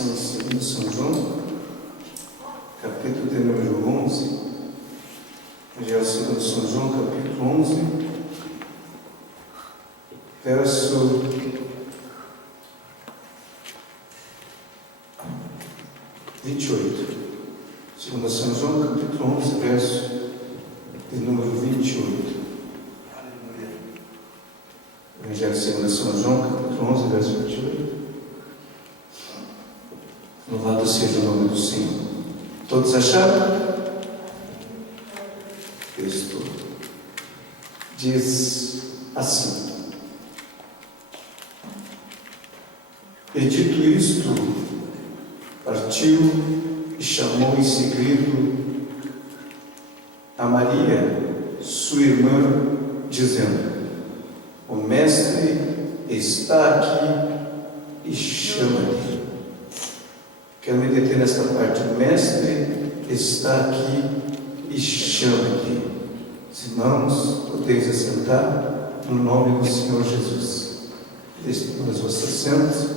em 2 São João, capítulo de número 11, Evangelho segundo São João, capítulo 11, verso 28. 2 São João, capítulo 11, verso de número 28. Evangelho segundo São João, capítulo 11, verso 28. Louvado seja o nome do Senhor. Todos acharam? Texto diz assim: e dito isto, partiu e chamou em segredo a Maria, sua irmã, dizendo: o Mestre está aqui e chama-te. Quero me deter nesta parte. O Mestre está aqui e chama-te. Irmãos, podeis assentar no nome do Senhor Jesus. Desde as vossas assentos,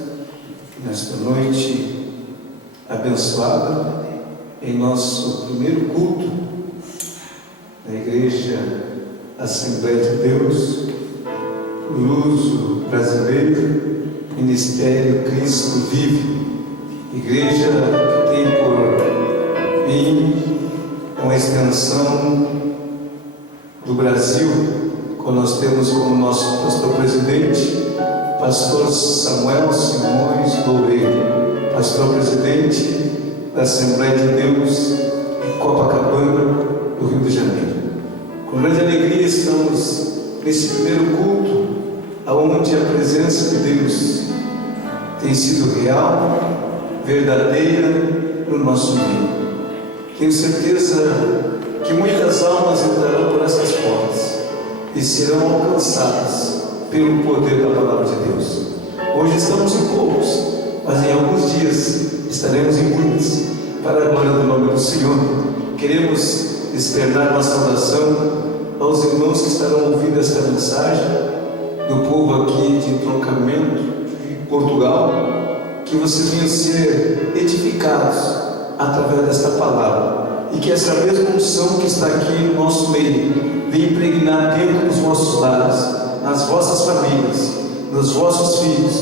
nesta noite abençoada, em nosso primeiro culto na Igreja Assembleia de Deus, Luso Brasileiro, Ministério Cristo Vive. Igreja que tem por fim uma extensão do Brasil, quando nós temos como nosso pastor-presidente, pastor Samuel Simões Loureiro, pastor-presidente da Assembleia de Deus em Copacabana, do Rio de Janeiro. Com grande alegria estamos nesse primeiro culto, onde a presença de Deus tem sido real, verdadeira no nosso meio. Tenho certeza que muitas almas entrarão por essas portas e serão alcançadas pelo poder da palavra de Deus. Hoje estamos em poucos, mas em alguns dias estaremos em muitos, para a glória do nome do Senhor. Queremos externar uma saudação aos irmãos que estarão ouvindo esta mensagem, do povo aqui de entroncamento de Portugal, que vocês venham ser edificados através desta palavra, e que essa mesma unção que está aqui no nosso meio venha impregnar dentro dos vossos lares, nas vossas famílias, nos vossos filhos,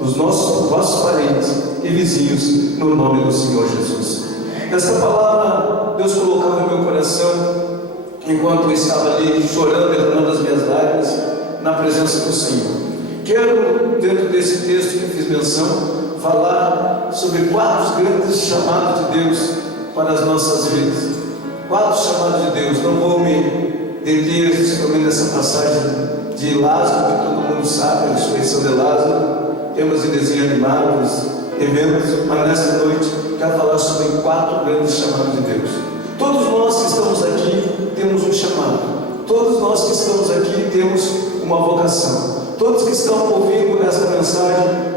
nos vossos parentes e vizinhos, no nome do Senhor Jesus. Esta palavra Deus colocava no meu coração enquanto eu estava ali chorando, derramando as minhas lágrimas na presença do Senhor. Quero, dentro desse texto que eu fiz menção, falar sobre 4 grandes chamados de Deus para as nossas vidas. 4 chamados de Deus. Não vou me deter principalmente nessa passagem de Lázaro, que todo mundo sabe, a ressurreição de Lázaro. Temos em desenho animado os eventos, mas nesta noite quero falar sobre 4 grandes chamados de Deus. Todos nós que estamos aqui temos um chamado. Todos nós que estamos aqui temos uma vocação. Todos que estão ouvindo esta mensagem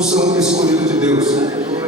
são escolhidos de Deus.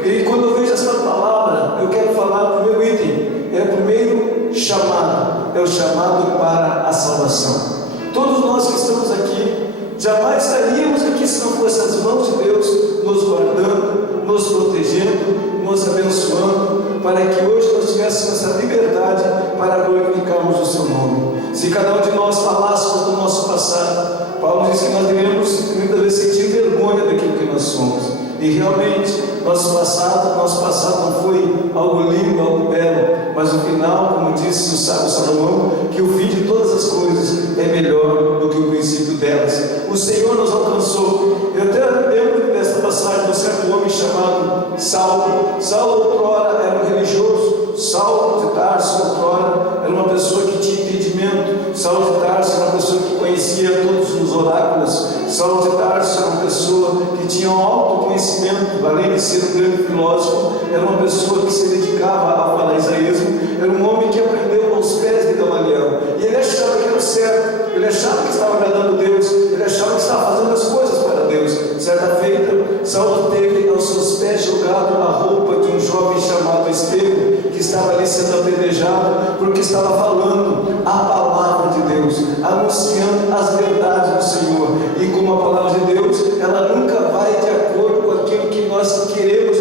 E quando eu vejo essa palavra, eu quero falar do primeiro item. É o primeiro chamado, é o chamado para a salvação. Todos nós que estamos aqui jamais estaríamos aqui se não fossem as mãos de Deus nos guardando, nos protegendo, nos abençoando, para que hoje nós tivéssemos essa liberdade para glorificarmos o seu nome. Se cada um de nós falássemos do nosso passado, Paulo diz que nós devemos muitas vezes sentir vergonha daquilo que nós somos. E realmente, nosso passado não foi algo lindo, algo belo, mas no final, como disse o sábio Salomão, que o fim de todas as coisas é melhor do que o princípio delas. O Senhor nos alcançou. Eu até lembro dessa passagem de um certo homem chamado Saulo. Saulo outrora era um religioso. Saulo de Tarso outrora era uma pessoa que tinha entendimento. Saulo de Tarso era uma pessoa que conhecia todos os oráculos. Saulo de Tarso era uma pessoa que tinha um autoconhecimento, além de ser um grande filósofo, era uma pessoa que se dedicava ao farisaísmo, era um homem que aprendeu aos pés de Gamaliel, e ele achava que era certo, ele achava que estava agradando Deus, ele achava que estava fazendo as coisas para Deus. Certa feita, Saulo teve aos seus pés jogado a roupa de um jovem chamado Estevão, que estava ali sendo apedrejado, porque estava falando a palavra de Deus, anunciando as verdades do Senhor. E como a palavra de Deus, ela nunca vai de acordo com aquilo que nós queremos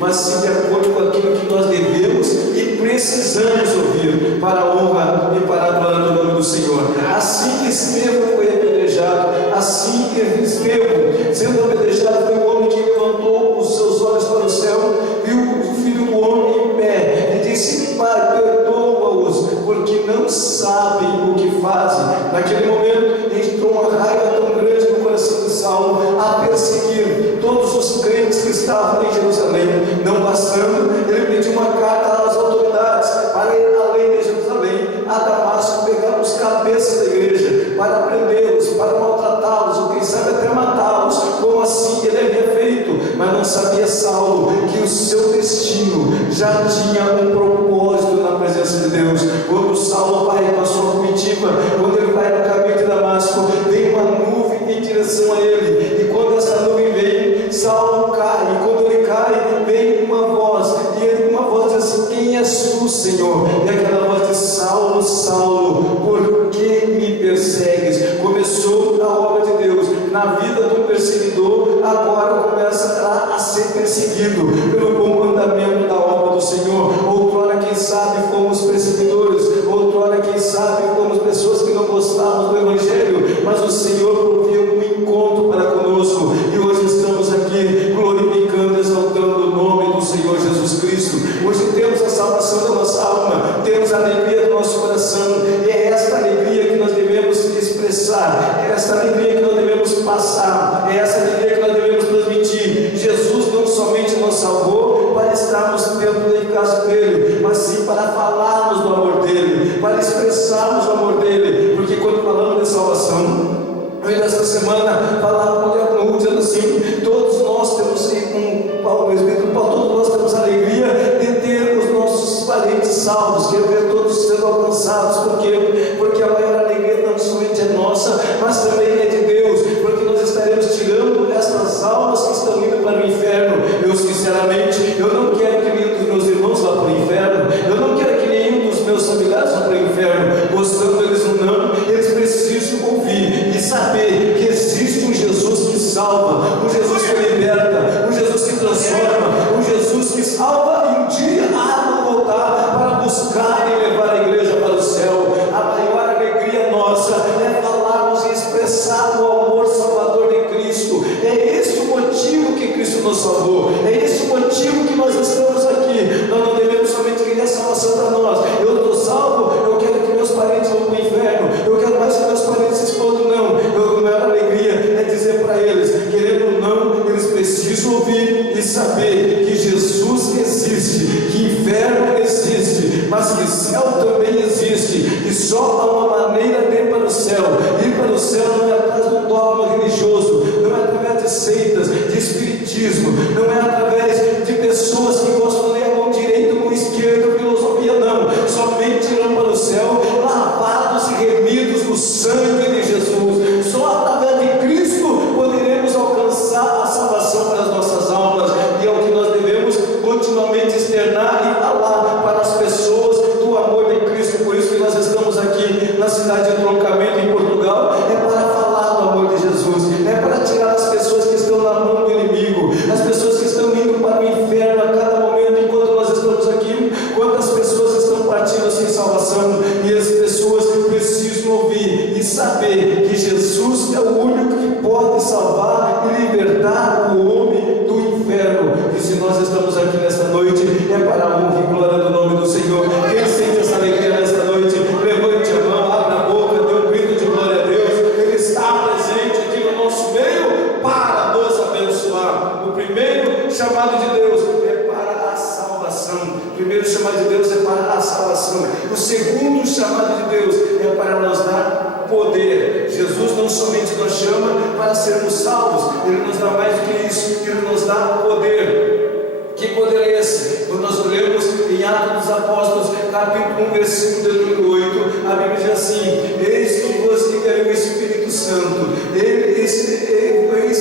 mas sim de acordo com aquilo que nós devemos e precisamos ouvir, para a honra e para a glória do nome do Senhor. Assim que Estevão foi apedrejado, assim que Estevão, sendo apedrejado, foi o homem que levantou os seus olhos para o céu, viu o Filho do Homem em pé e disse: Pai, perdoa-os, porque não sabem o que fazem. Naquele momento entrou uma raiva tão grande no coração de Saulo, a perseguir todos os crentes que estavam em Jerusalém. Não bastando, ele pediu uma carta às autoridades para ir além de Jerusalém, a Damasco, pegar os cabeças da igreja, para prendê-los, para maltratá-los, ou quem sabe até matá-los, como assim ele havia feito. Mas não sabia Saulo que o seu destino já tinha um propósito na presença de Deus. Quando Saulo vai com a sua comitiva, quando ele vai no caminho de Damasco, vem uma nuvem em direção a ele, e quando essa nuvem vem, Saulo cai, e quando ele cai, vem uma voz, e ele, uma voz diz assim: quem és tu, Senhor? E aquela voz diz: Saulo, Saulo, por que me persegues? Começou a obra de Deus na vida do perseguidor, agora começa a ser perseguido pelo bom andamento da obra do Senhor. Outrora, quem sabe, fomos perseguidores, outrora, quem sabe, fomos pessoas que não gostavam do Evangelho, mas o Senhor provia um encontro para conosco, e hoje estamos aqui glorificando, exaltando o nome do Senhor Jesus Cristo. Hoje temos a salvação da nossa alma, temos a alegria do nosso coração, e é esta alegria que nós devemos expressar, é esta alegria que nós devemos passar, é essa alegria que nós devemos transmitir. Jesus não somente nos salvou para estarmos dentro da casa dele, mas sim para falarmos do amor dele, para expressarmos o amor dele, porque quando falamos de salvação, nesta semana falava com dizendo assim: todos nós temos, com Paulo, todos nós temos a alegria de ter os nossos parentes salvos, quer ver todos sendo alcançados. Por quê? Porque a maior alegria não somente é nossa, mas também é de Deus, porque nós estaremos tirando estas almas que estão indo para o inferno. Eu sinceramente, eu não quero que nenhum dos meus irmãos vá para o inferno, eu não quero que nenhum dos meus familiares vá para o inferno, gostando eles ou não, eles precisam ouvir e saber que existe um Jesus que salva, um Jesus que liberta, um Jesus que transforma, um Jesus que salva, e um dia há de voltar para buscar e levar a igreja para o céu. A maior alegria nossa é falarmos e expressar o amor salvador de Cristo. É esse o motivo que Cristo nos salvou, é esse o motivo que nós estamos aqui. Nós não devemos somente querer salvação para nós. Eu estou salvo, eu quero que meus parentes vão para o inferno, eu quero mais que meus parentes se explodam. Não, a maior alegria é dizer para eles, querendo ou não, eles precisam ouvir e saber que Jesus existe, que inferno existe, mas que céu também existe, e só há uma maneira de ir para o céu. Ir para o céu não é atrás do dogma religioso, não é através de seitas, de espiritismo, não é através de pessoas que gostam de ler a mão direita ou esquerda, filosofia, não. Somente irão para o céu lavados e remidos no sangue de Jesus. Só através de Cristo poderemos alcançar a salvação para as nossas almas, e é o que nós devemos continuamente externar e falar para as pessoas do amor de Cristo. Por isso que nós estamos aqui na cidade de Trocamento, em Portugal, é para falar do amor de Jesus, é para tirar as pessoas que estão na mão do inimigo, as pessoas que estão indo para o inferno a cada momento. Enquanto nós estamos aqui, quantas pessoas estão partindo sem salvação, e as pessoas precisam ouvir e saber que Jesus é o único que pode salvar e libertar o homem do inferno. E se nós estamos aqui nesta noite, é para a honra e glória do nome do Senhor. Quem sente essa alegria nesta noite, levante a mão, abra a boca, dê um grito de glória a Deus. Ele está presente aqui no nosso meio para nos abençoar. O primeiro chamado de Deus é para a salvação. O primeiro chamado de Deus é para a salvação. O segundo chamado de Deus é para nos dar poder. Jesus não somente nos chama para sermos salvos, Ele nos dá mais do que isso, Ele nos dá poder. Que poder é esse? Quando nós lemos em Atos dos Apóstolos, capítulo 1, versículo de número 8, a Bíblia diz assim: eis que vos enviarei o Espírito Santo, eis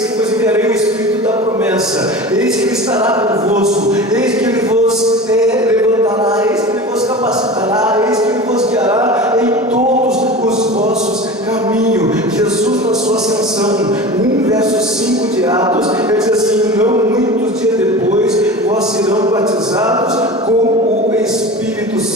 que vos enviarei o Espírito da promessa, eis que Ele estará convosco, eis que Ele vos levantará, eis que Ele vos capacitará, eis que Ele vos guiará em todos os vossos caminhos. Jesus, na sua ascensão, 1 verso 5 de Atos, ele diz assim: não muitos dias depois, vós serão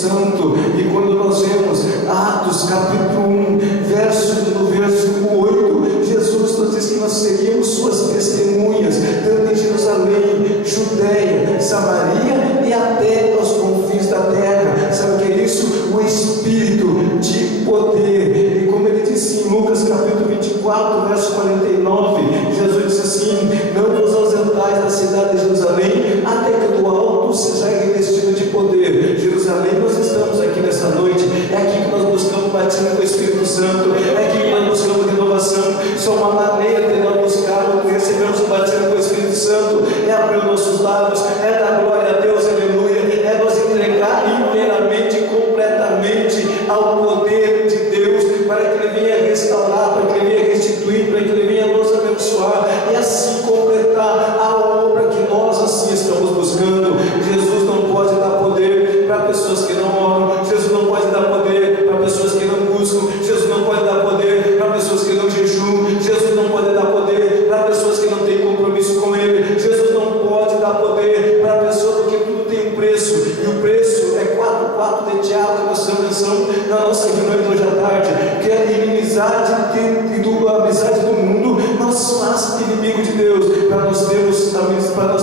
Santo. E quando nós vemos Atos capítulo 1, no verso 8, Jesus nos diz que nós seríamos suas testemunhas, tanto em Jerusalém, Judéia, Samaria e até aos confins da terra. Sabe o que é isso? O Espírito de poder. E como ele disse em Lucas capítulo 24, verso 49, Jesus disse assim: não vos ausentais da cidade de Jerusalém, até que do alto seja revestido de poder. Jerusalém, nós estamos aqui nessa noite, é aqui que nós buscamos batismo com o Espírito Santo, é aqui que nós buscamos renovação. Só uma maneira de nós buscarmos, recebemos o batismo com o Espírito Santo, é abrir nossos lábios, é dar glória a Deus, aleluia, é nos entregar inteiramente, completamente ao poder de Deus, para que Ele venha restaurar, para que Ele venha restituir, para que Ele venha nos abençoar, e assim completar a obra que nós assim estamos buscando. Jesus não pode dar poder para pessoas que não oram, Jesus não pode dar poder para pessoas que não buscam, Jesus não pode dar poder para pessoas que não jejuam, Jesus não pode dar poder para pessoas que não têm compromisso com Ele, Jesus não pode dar poder para pessoas, porque tudo tem um preço, e o preço é 4 de Tiago, que nós estamos pensando na nossa reunião de hoje à tarde, que é a inimizade a amizade do mundo nos faz inimigo de Deus. Para nós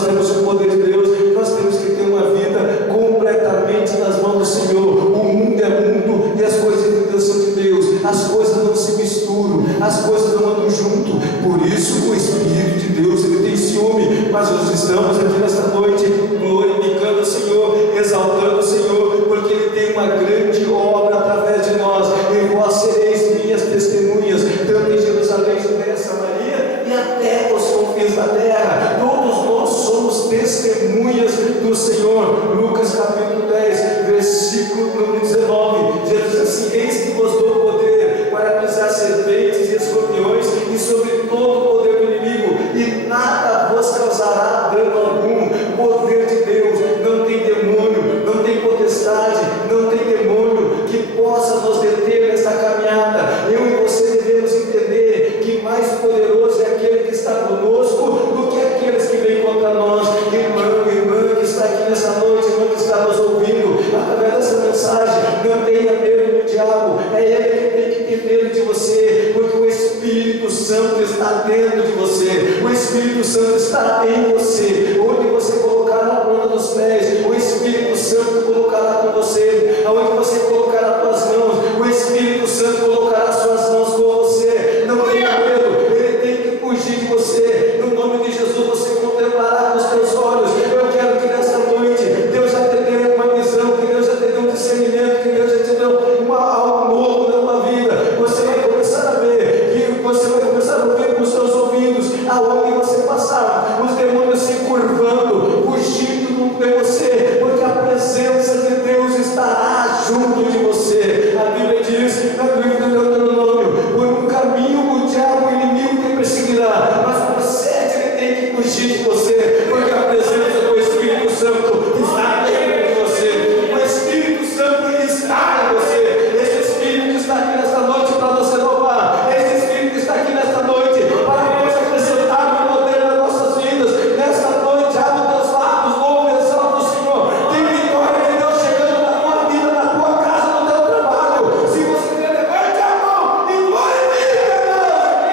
termos o poder de Deus, nós temos que ter uma vida completamente nas mãos do Senhor. O mundo é mundo e as coisas de Deus são de Deus. As coisas não se misturam, as coisas não andam junto. Por isso o Espírito de Deus, ele tem ciúme. Mas nós estamos aqui nesta noite glorificando o Senhor, exaltando o Senhor, porque Ele tem uma grande obra através de nós. E vós sereis minhas testemunhas, tanto em Jerusalém, Judéia, Samaria e até os confins da terra. Todos nós somos testemunhas do Senhor. Lucas capítulo 10, versículo número 19, Jesus diz assim: eis que vos dou poder para pisar serpentes e escorpiões e sobre todo o poder do inimigo, e nada vos causará dano algum. Poder de Deus, não tem demônio, não tem potestade, não tem demônio que possa nos deter nesta caminhada. Eu e você devemos entender que mais poderoso é aquele que está conosco do que aqueles que vêm contra nós. Irmã que está aqui nessa noite, irmã que está nos ouvindo através dessa mensagem, não tenha medo do diabo, é ele que tem que ter medo de você, porque o Espírito Santo está dentro de você, o Espírito Santo está em você. Onde você colocar na planta dos pés, o Espírito Santo colocará com você. Aonde você colocar as tuas mãos, o Espírito Santo colocará as suas mãos com você. Não tenha medo, ele tem que fugir de você. No nome de Jesus você contemplará com os teus olhos. Eu quero que nesta noite Deus já te dê uma visão, que Deus já te dê um discernimento, que Deus já te dê algo novo na tua vida. Você vai começar a ver, que você vai começar a ouvir com os teus ouvidos, aonde você passar, os demônios se curvando, fugindo de você, porque a presença de Deus estará junto de você. A Bíblia diz, na Bíblia do Deuteronômio: por um caminho o diabo, o inimigo te perseguirá, mas por 7 ele tem que fugir de você, porque a presença do Espírito Santo está dentro de você. O Espírito Santo está em você. Esse Espírito está aqui nesta noite para nos renovar. Esse Espírito está aqui nesta noite para nos acrescentar o poder nas nossas vidas. Nesta noite, abre os teus lábios, louve e exalta o Senhor. Tem vitória de Deus chegando na tua vida, na tua casa, no teu trabalho. Se você quer, levante a mão e glorifique a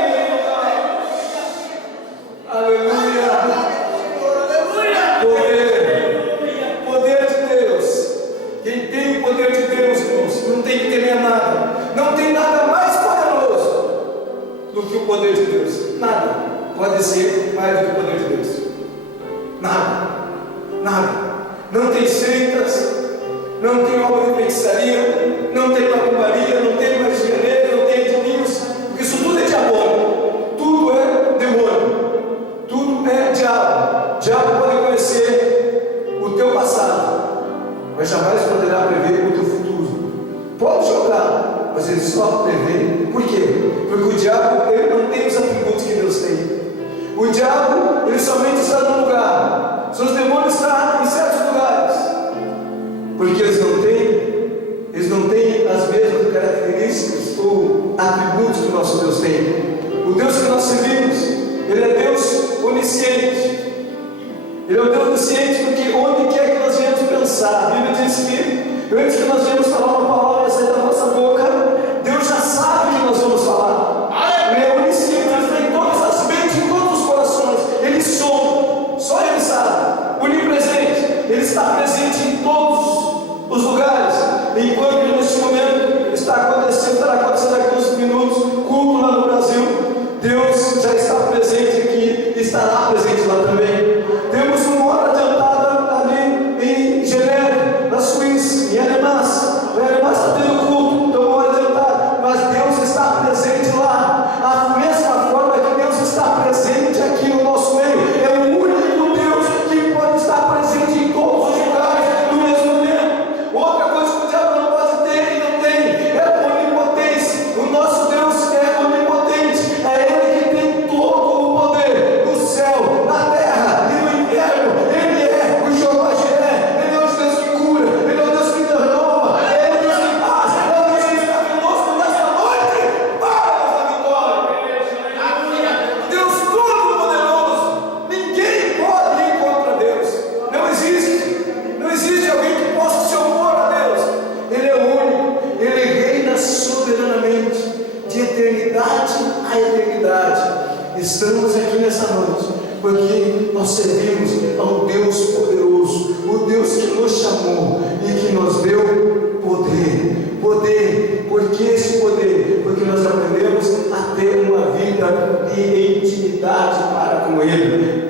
Deus. Aleluia. Poder de Deus. Quem tem o poder de Deus, irmãos, não tem que temer nada. Não tem nada mais poderoso do que o poder de Deus. Nada pode ser mais do que o poder de Deus. Nada. Não tem seitas, não tem obra de feitiçaria, não tem macumbaria, não tem magia negra, não tem adivinhos, porque isso tudo é diabólico, tudo é demônio, tudo é diabo. Diabo pode conhecer o teu passado, mas jamais poderá prever o teu futuro. Pode jogar, mas ele só prevê. Por quê? Porque o diabo, ele não tem os atributos que Deus tem. O diabo, ele somente está num lugar. Seus demônios estão em certos lugares, porque eles não têm as mesmas características ou atributos que o nosso Deus tem. O Deus que nós servimos, ele é Deus onisciente. Ele é o Deus onisciente, porque onde quer que nós venhamos pensar, a Bíblia diz que Antes que nós viemos falar uma palavra e sair da nossa boca, Deus já sabe o que nós vamos falar. Ele é onisciente, Ele está em todas as mentes, em todos os corações. Ele sonda, só Ele sabe. Onipresente, Ele está presente em todos os lugares. Enquanto neste momento estará acontecendo daqui a uns minutos, culto lá no Brasil, Deus já está presente aqui e estará presente lá também. Temos uma hora adiantada ali em Geneve, na Suíça, em Annemasse. Em Annemasse está tendo culto, então uma hora adiantada, mas Deus está presente lá. A mesma forma que Deus está presente aqui no nosso meio, é o único Deus que pode estar presente em todos os lugares no mesmo tempo. Outra coisa que o diabo não pode ter e não tem é onipotência. O nosso Deus é onipotente, é Ele que tem todo o poder no céu, na terra e no inferno. Ele é o Jeová Jiré, Ele é o Deus que cura, Ele é o Deus que renova, Ele é o Deus que faz, é o Deus que está conosco nesta noite para a vitória. Deus Todo-Poderoso, ninguém pode ir contra Deus. Não existe alguém que possa se opor a Deus. Ele é único, Ele reina soberanamente, de eternidade a eternidade. Estamos aqui nessa noite porque nós servimos a um Deus poderoso, o Deus que nos chamou e que nos deu poder. Por que esse poder? Porque nós aprendemos a ter uma vida de intimidade para com Ele.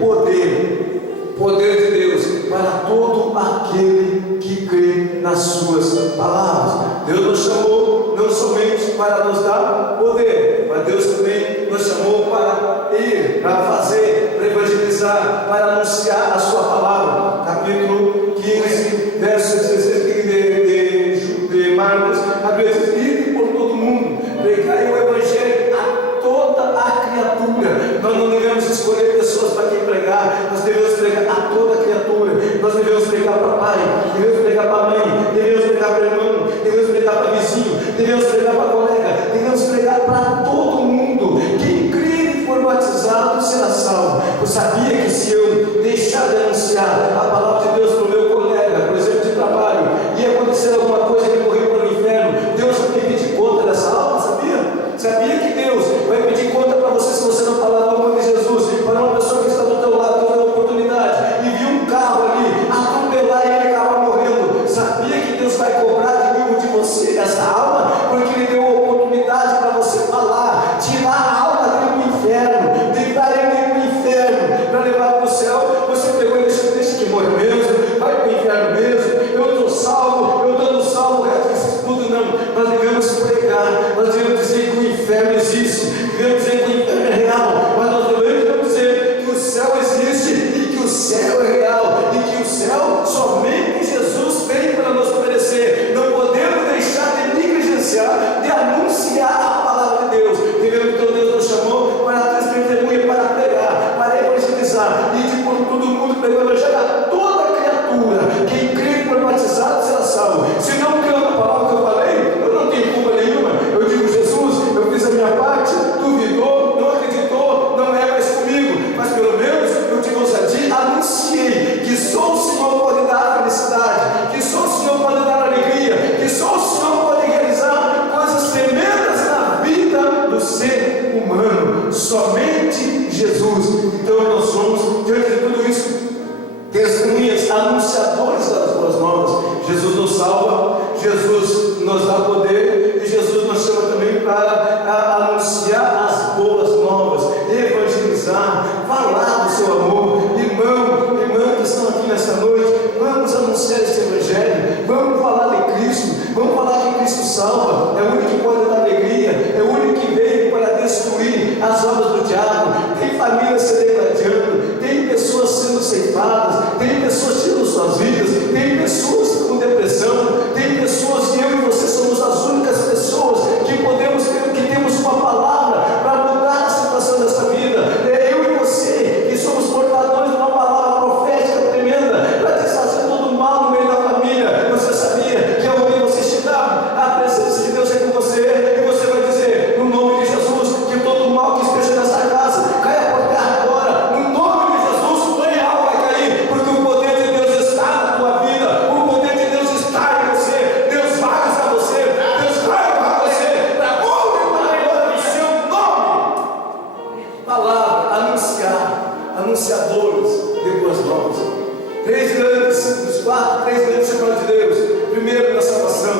Poder de Deus para todo aquele que crê nas suas palavras. Deus nos chamou não somente para nos dar poder, mas Deus também nos chamou para ir, para fazer, para evangelizar, para anunciar a sua palavra. Capítulo 15, verso 16 de Marcos, a Bíblia diz: ide por todo mundo, pregai o evangelho a toda a criatura. Nós não devemos escolher pessoas para quem pregar, nós devemos pregar a toda a criatura. Nós devemos pregar para pai, devemos pregar para mãe, devemos pregar para irmão, devemos pregar para vizinho, devemos pregar para colega, devemos pregar para todo mundo. Quem crê e for batizado será salvo. Eu sabia que se eu deixar de anunciar a palavra de Deus para o meu colega, por exemplo, de trabalho, ia acontecer alguma coisa que correu para o inferno, Deus vai pedir conta dessa alma, sabia? Sabia que Deus vai pedir conta para você se você não falar do nome de Jesus? Para uma pessoa que está do teu lado, dando a oportunidade, e viu um carro ali atropelar e ele acaba morrendo. Sabia que Deus vai cobrar de mim, de você, essa alma? Porque Ele deu a oportunidade para você falar, tirar a alma dele do inferno, deitar ele no inferno, para levar para o céu. Você pegou e deixa que morre mesmo, vai para o inferno mesmo, eu estou salvo, eu estou salvo, o resto disso tudo não. Nós devemos pregar, nós devemos dizer que o inferno existe, devemos dizer que o inferno é real, mas nós devemos dizer que o céu existe e que o céu é real, e que o céu somente Jesus veio para nos oferecer. Não podemos deixar de negligenciar, de anunciar a palavra de Deus. Devemos, então, Deus nos chamou para testemunha, para pregar, para evangelizar e de por todo mundo pregar o evangelho a toda criatura. Quem crê e for batizado será salvo. Se não crê na palavra que eu falei, eu não tenho culpa nenhuma. Eu digo: Jesus, eu fiz a minha parte, duvidou, não acreditou, não é mais comigo, mas pelo menos eu tive ousadia, anunciei que só o Senhor pode dar felicidade, que só o Senhor pode dar alegria, que só o Senhor pode realizar coisas tremendas na vida do ser humano. Somente Jesus. Então nós somos, diante de tudo isso, testemunhas, anunciadores das boas novas. Jesus nos salva, Jesus nos dá poder e Jesus nos chama também para anunciar as boas novas, evangelizar, falar do seu amor. Irmã que estão aqui nesta noite, vamos anunciar este evangelho, vamos falar de Cristo, vamos falar que Cristo salva, é o único que pode dar alegria, é o único que veio para destruir as obras do diabo. Tem famílias se degradando, tem pessoas sendo ceifadas, tem pessoas tirando suas vidas, tem pessoas com depressão, tem pessoas que eu e você somos as únicas três grandes chamados de Deus: primeiro, para a salvação;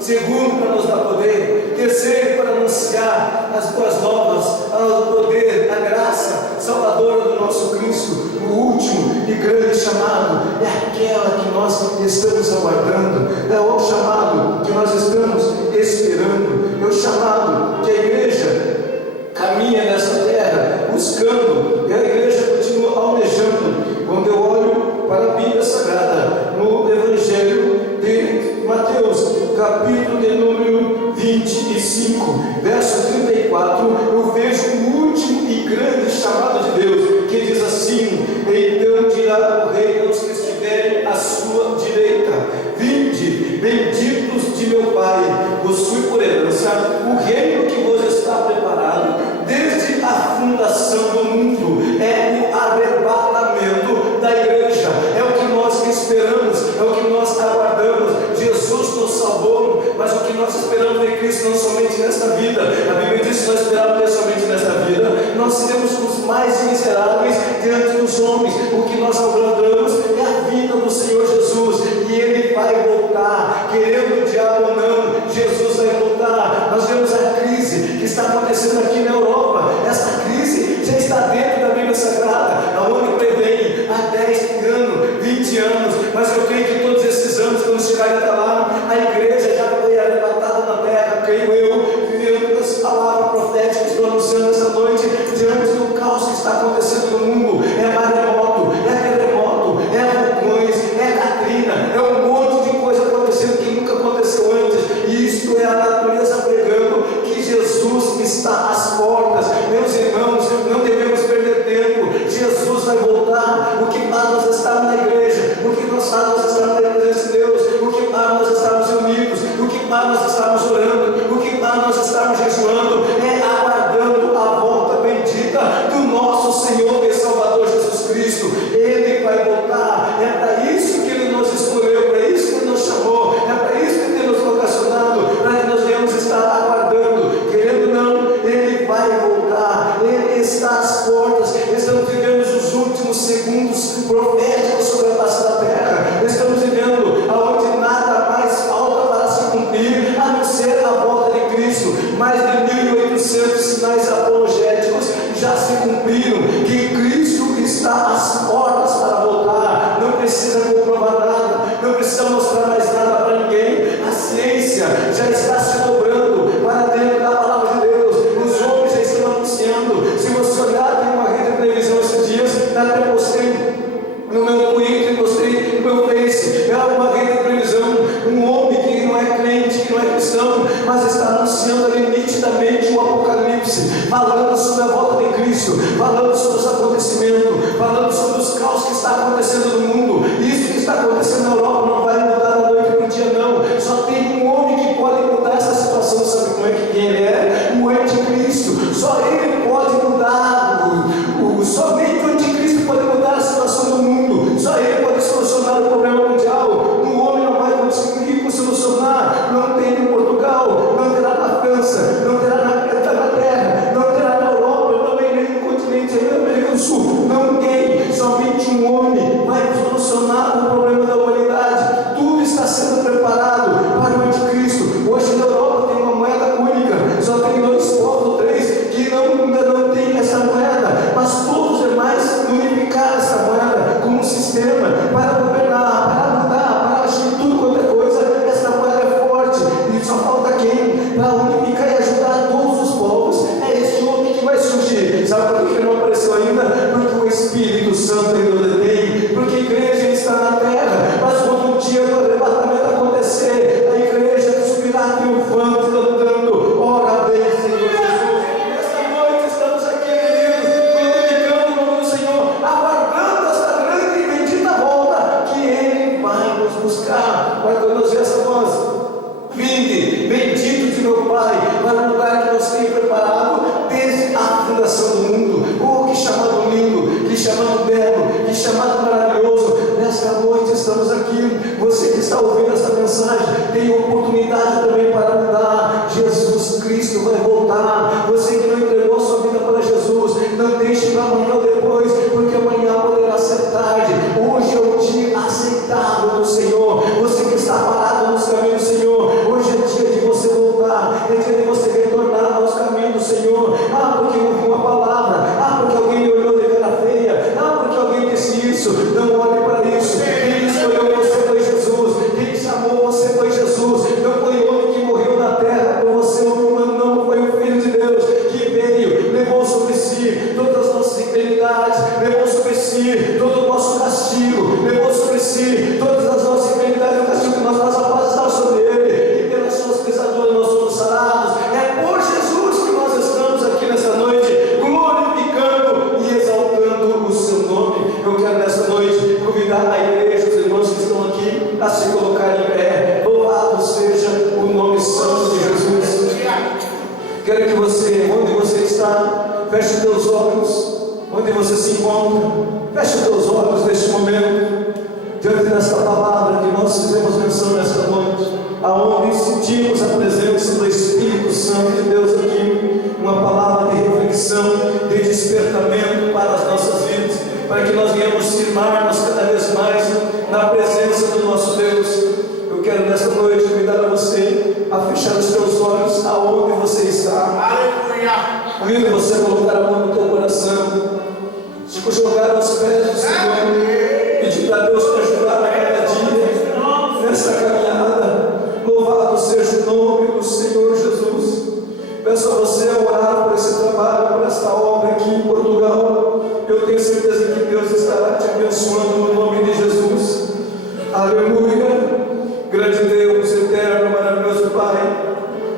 segundo, para nos dar poder; terceiro, para anunciar as boas novas, o poder, a graça salvadora do nosso Cristo. O último e grande chamado é aquela que nós estamos aguardando, é o chamado que nós estamos esperando, é o chamado que a igreja caminha nessa terra buscando, e a igreja continua almejando. Quando eu olho para a Bíblia Sagrada, no Evangelho de Mateus, capítulo de número 25, verso 34, eu vejo o último e grande chamado de Deus, que diz assim: então dirá o rei aos que estiverem à sua direita: vinde, benditos de meu Pai, possui por herança o reino que vos está preparado desde a fundação do mundo. É o arrebatamento da igreja, é o que nós esperamos, é o que nós aguardamos. Jesus nos salvou, mas o que nós esperamos em Cristo não somente nesta vida. A Bíblia diz que nós esperamos somente nesta vida. Nós seremos os mais miseráveis diante dos homens. O que nós aguardamos é a vida do Senhor Jesus, e Ele vai voltar, querendo o diabo ou não, Jesus vai voltar. Nós vemos a crise que está acontecendo aqui na Europa. Essa crise já está dentro da Bíblia Sagrada, aonde prevém há 10 anos, 20 anos, mas eu creio que todos esses anos, quando chegarem até lá, a igreja já foi arrebatada na terra, creio eu, vivendo as palavras proféticas que estou anunciando essa noite, diante do caos que está acontecendo no mundo. É maremoto, é terremoto, é vulcões, é Katrina, é um monte de coisa acontecendo que nunca aconteceu antes, e isto é a natureza pregando que Jesus está às portas. Meus irmãos, não devemos perder tempo. Jesus vai voltar. O que mais nós estamos na igreja, o que mais nós estamos na presença de Deus, o que mais nós estamos unidos, o que mais nós estamos orando, o que mais nós estamos jejuando, é aguardando a volta bendita do nosso Senhor e Salvador Jesus Cristo. Ele vai voltar. É para isso que Ele nos escolheu, para isso que Ele nos chamou, é para isso que Ele nos vocacionado, para que nós venhamos estar aguardando. Querendo ou não, Ele vai voltar. Ele está às portas. Estamos vivendo os últimos segundos proféticos sobre a face da terra. Estamos vivendo aonde nada mais falta para se cumprir, a não ser a volta de Cristo. Mais de 1.800 sinais apologéticos já se cumpriram, que Cristo está às portas para voltar. Não precisa comprovar nada, não precisa mostrar mais nada para ninguém. A ciência já está se dobrando para dentro da palavra de Deus. Os homens já estão anunciando. Se você olhar, tem uma rede de televisão esses dias, até postei no meu Twitter, postei no meu Face, é uma rede de televisão, um homem que não é crente, que não é cristão, mas está anunciando ali nitidamente o Apocalipse, falando sobre a volta de Cristo, falando sobre os acontecimentos, falando sobre os caos que está acontecendo no mundo. Isso que está acontecendo na Europa não vai mudar da noite para o dia, não. Só tem um homem que pode mudar essa situação. Sabe como é que quem ele é? O anticristo. Só ele pode mudar. Somente o anticristo pode mudar a situação do mundo. Só ele pode solucionar o problema mundial. O homem não vai conseguir solucionar. Não tem em Portugal, não terá na França, não terá na Inglaterra, não terá na Europa, também nem no continente América do Sul. Não tem. Somente um homem vai solucionar o problema da humanidade. Tudo está sendo preparado para o anticristo. Hoje na Europa tem uma moeda única. Só tem 2 povos ou 3 que ainda não tem essa moeda, mas todos os demais unificaram essa moeda como um sistema para governar, para mudar, para agir tudo quanto é coisa. Essa moeda é forte e só falta quem? Para unificar e ajudar todos os povos. É este homem que vai surgir. Sabe por que ele não apareceu ainda? Porque o Espírito Santo ainda o detém, porque a igreja está na terra, mas quando o dia do arrebatamento acontecer, a igreja subirá triunfante, cantando: ora bem, Senhor Jesus. Nesta noite estamos aqui, queridos, glorificando o nome do Senhor, aguardando essa grande e bendita volta que Ele vai nos buscar. Vai conduzir essa voz: vinde, bendito de meu Pai, para o lugar que nós temos preparado desde a fundação do mundo. Oh, que chamado lindo, que chamado belo, que chamado maravilhoso. Nesta noite estamos aqui. Você que está ouvindo essa mensagem tem oportunidade também para mudar. Jesus Cristo vai voltar. Você que não entregou sua vida para Jesus, não deixe para amanhã ou depois, porque amanhã poderá ser tarde. Hoje é o dia onde você se encontra, feche os teus olhos neste momento, diante desta palavra que nós fizemos menção nesta noite, aonde sentimos a presença do Espírito Santo de Deus aqui, uma palavra de reflexão, de despertamento para as nossas vidas, para que nós venhamos firmar-nos cada vez mais na presença do nosso Deus. Eu quero nesta noite convidar a você a fechar os teus olhos aonde você está. Aleluia. Convido você a colocar a mão no teu coração, se jogar aos pés do Senhor, pedir para Deus te ajudar a cada dia nessa caminhada. Louvado seja o nome do Senhor Jesus. Peço a você a orar por esse trabalho, por esta obra aqui em Portugal. Eu tenho certeza que Deus estará te abençoando no nome de Jesus. Aleluia. Grande Deus, eterno, maravilhoso Pai,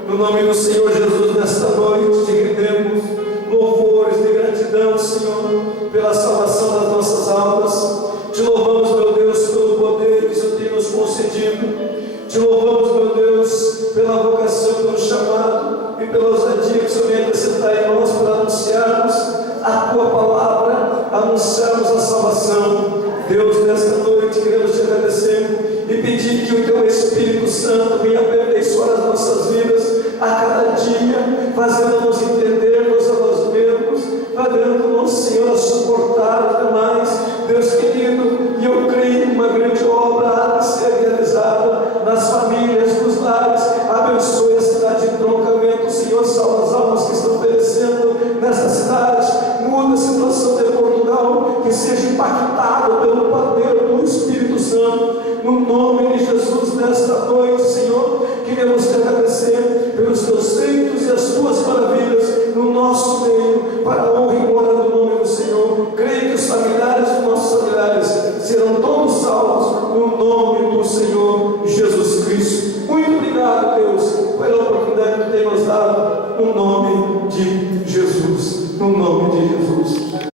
no nome do Senhor Jesus, nesta noite te rendemos louvores de gratidão, Senhor, pela salvação das nossas almas. Te louvamos, meu Deus, pelo poder que o Senhor tem nos concedido. Te louvamos, meu Deus, pela vocação, pelo chamado e pela ousadia que o Senhor vem acrescentar em nós para anunciarmos a Tua palavra, anunciarmos a salvação. Deus, nesta noite queremos te agradecer e pedir que o Teu Espírito Santo venha aperfeiçoar as nossas vidas a cada dia, fazendo-nos entendermos a nós mesmos, fazendo-nos, Senhor, a suportar os demais. Deus querido, e eu creio que uma grande obra há de ser realizada nas famílias, nos lares. Abençoe a cidade de Entroncamento, Senhor, salva as almas que estão perecendo nesta cidade. Muda a situação de Portugal, que seja impactado pelo poder do Espírito Santo, no nome de Jesus. Nesta noite, Senhor, queremos te agradecer pelos teus feitos e as tuas maravilhas no nosso meio, para a honra e glória do nome do Senhor. Creio que os familiares dos nossos familiares serão todos salvos no nome